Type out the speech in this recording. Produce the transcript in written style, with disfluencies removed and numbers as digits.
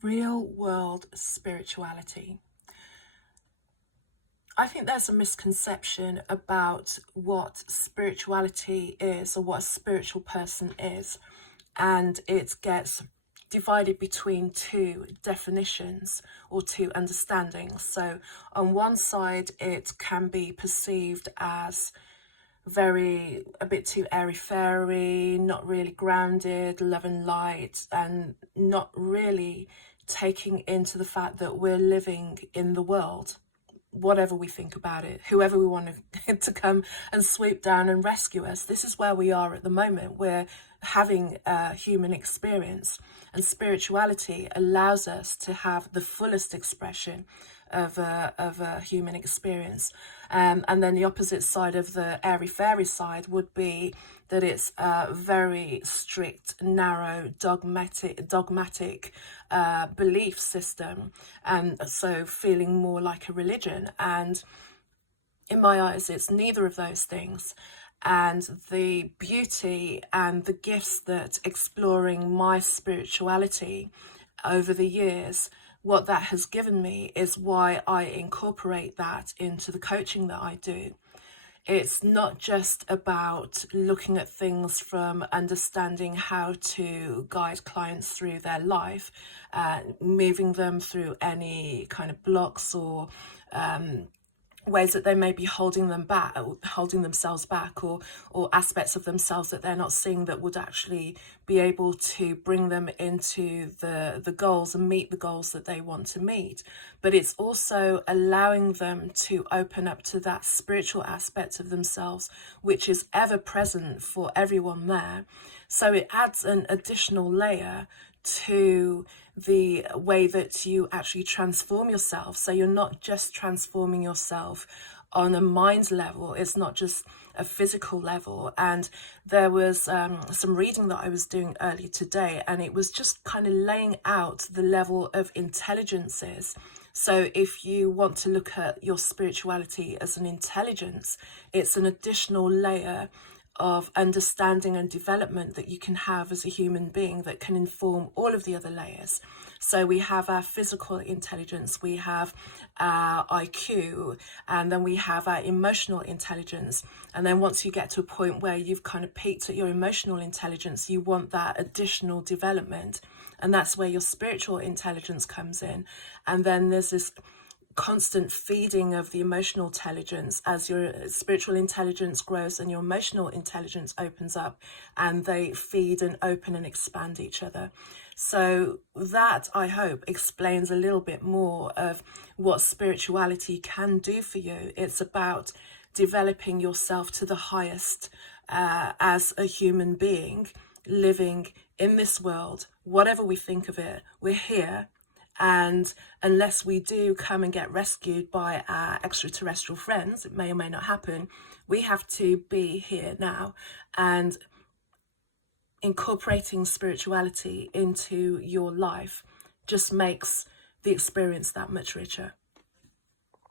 Real world spirituality. I think there's a misconception about what spirituality is or what a spiritual person is, and it gets divided between two definitions or two understandings. So, on one side, it can be perceived as a bit too airy fairy, not really grounded, love and light, and not really taking into the fact that we're living in the world, whatever we think about it, whoever we want to come and swoop down and rescue us. This is where we are at the moment. We're having a human experience, and spirituality allows us to have the fullest expression of a human experience. And then the opposite side of the airy fairy side would be that it's a very strict, narrow, dogmatic belief system, and so feeling more like a religion. And in my eyes, it's neither of those things. And the beauty and the gifts that exploring my spirituality over the years, what that has given me is why I incorporate that into the coaching that I do. It's not just about looking at things from understanding how to guide clients through their life, moving them through any kind of blocks or ways that they may be holding themselves back, or aspects of themselves that they're not seeing that would actually be able to bring them into the goals and meet the goals that they want to meet. But it's also allowing them to open up to that spiritual aspect of themselves, which is ever present for everyone there. So it adds an additional layer to the way that you actually transform yourself. So you're not just transforming yourself on a mind level, it's not just a physical level. And there was some reading that I was doing earlier today, and it was just kind of laying out the level of intelligences. So if you want to look at your spirituality as an intelligence, it's an additional layer of understanding and development that you can have as a human being that can inform all of the other layers. So we have our physical intelligence, we have our IQ, and then we have our emotional intelligence. And then once you get to a point where you've kind of peaked at your emotional intelligence, you want that additional development. And that's where your spiritual intelligence comes in. And then there's this constant feeding of the emotional intelligence as your spiritual intelligence grows and your emotional intelligence opens up, and they feed and open and expand each other. So that, I hope, explains a little bit more of what spirituality can do for you. It's about developing yourself to the highest as a human being living in this world. Whatever we think of it, we're here. And unless we do come and get rescued by our extraterrestrial friends, it may or may not happen, we have to be here now. And incorporating spirituality into your life just makes the experience that much richer.